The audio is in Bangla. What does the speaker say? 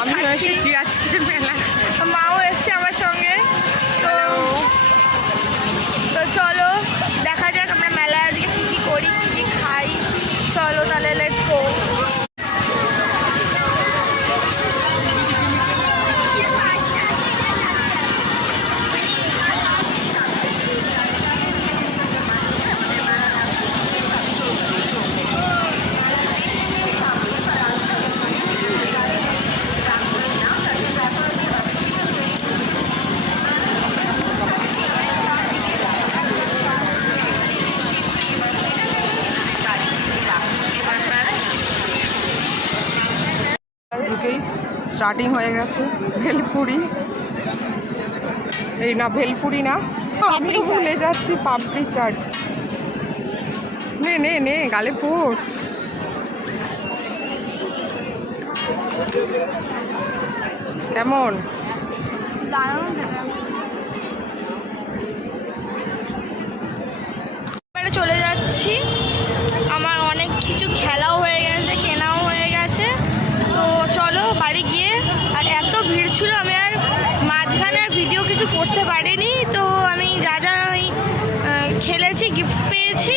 আমি এসেছি আজকে মেলা, মাও এসছে আমার সঙ্গে। তো তো চলো দেখা যাক আমরা মেলায় আজকে কী কী করি, কী কী খাই। চলো তাহলে লেটস গো। ঢুকেই স্টার্টিং হয়ে গেছে ভেলপুরি। এই না ভেলপুরি না, আমি ভুলে যাচ্ছি, পাপড়ি চাট। নে নে নে গালে পোড়। কেমন? এবারে চলে যাচ্ছি, আমার অনেক কিছু খেলাও হয়ে গেছে, কেনাও হয়ে গেছে। তো চলো বাড়ি গিয়ে, আর এত ভিড় ছিল আমি আর মাঝখানে আর ভিডিও কিছু করতে পারিনি। তো আমি যা যা খেলেছি, গিফট পেয়েছি,